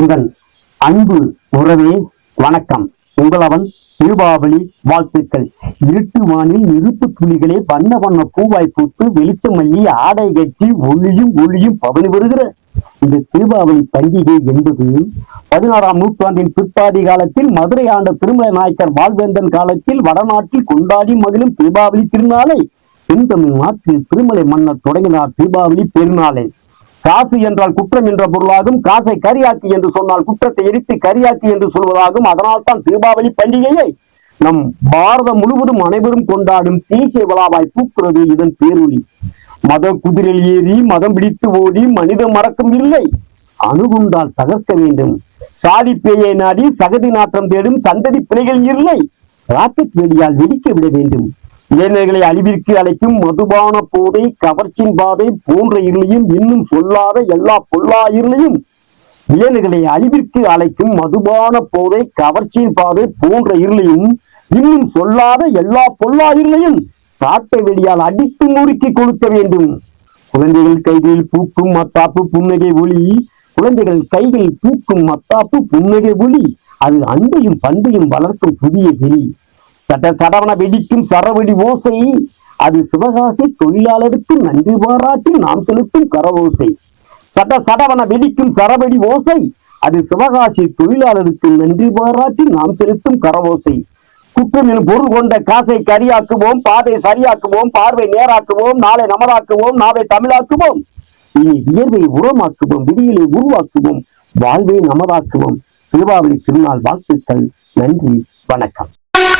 எங்கள் அன்பு உறவே வணக்கம். உங்களவன் தீபாவளி வாழ்த்துக்கள். இருட்டு வானில் நெருப்பு துளிகளே வண்ண வண்ண பூவாய் பூத்து வெளிச்சம் மல்லி ஆடை கட்டி ஒளியும் ஒளியும் பவனி வருகிற இந்த தீபாவளி பண்டிகை என்பது. பதினாறாம் நூற்றாண்டின் பிற்பாதி காலத்தில் மதுரை ஆண்ட திருமலை நாயக்கர் வாழ்வேந்தன் காலத்தில் வடநாட்டில் கொண்டாடி மகிழும் தீபாவளி திருநாளை. தென்தமிழ் நாட்டில் திருமலை மன்னர் தொடங்கினார் தீபாவளி பெருநாளை. காசு என்றால் குற்றம் என்ற பொருளாகும். காசை கரியாக்கி என்று சொன்னால் குற்றத்தை எரித்து கரியாக்கி என்று சொல்வதாகும். அதனால் தான் தீபாவளி பண்டிகையை நம் பாரதம் முழுவதும் அனைவரும் கொண்டாடும் தீசை விழாவாய் பூக்கிறது இதன் பேரொளி மத குதிரையில் ஏறி மதம் பிடித்து ஓடி மனித மறக்கம் இல்லை. அணுகுண்டால் தகர்க்க வேண்டும். சாதி பேயை நாடி சகதி நாற்றம் தேடும் சந்ததி பிழைகள் இல்லை. ராக்கெட் வெடியால் வெடிக்க விட வேண்டும். இளைஞர்களை அழிவிற்கு அழைக்கும் மதுபான போதை கவர்ச்சியின் பாதை போன்ற இருளையும் இன்னும் சொல்லாத எல்லா பொல்லா இருளையும் இளைஞர்களை அழிவிற்கு அழைக்கும் மதுபான போதை கவர்ச்சியின் பாதை போன்ற இருளையும் இன்னும் சொல்லாத எல்லா பொல்லா இருளையும் சாட்டை வெடியால் அடித்து முறுக்கி கொடுக்க வேண்டும். குழந்தைகள் கைகளில் பூக்கும் மத்தாப்பு புன்னகை ஒளி. குழந்தைகள் கைகளில் பூக்கும் மத்தாப்பு புன்னகை ஒளி. அது அன்பையும் பண்பையும் வளர்க்கும் புதிய வெளி சட்ட சடவன வெடிக்கும் சரவெடி ஓசை. அது சிவகாசி தொழிலாளருக்கு நன்றி பாராட்டி நாம் செலுத்தும் கரவோசை சட சடவன வெடிக்கும் சரவெடி ஓசை. அது சிவகாசி தொழிலாளருக்கு நன்றி பாராட்டி நாம் செலுத்தும் கரவோசை குற்றம் எனும் பொருள் கொண்ட காசை கரியாக்குவோம் பாதை சரியாக்குவோம் பார்வை நேராக்குவோம் நாளை நமதாக்குவோம் நாவை தமிழாக்குவோம். இனி வியர்வை உரமாக்குவோம் விடியலை உருவாக்குவோம் வாழ்வை நமதாக்குவோம். தீபாவளி திருநாள் வாழ்த்துக்கள். நன்றி வணக்கம்.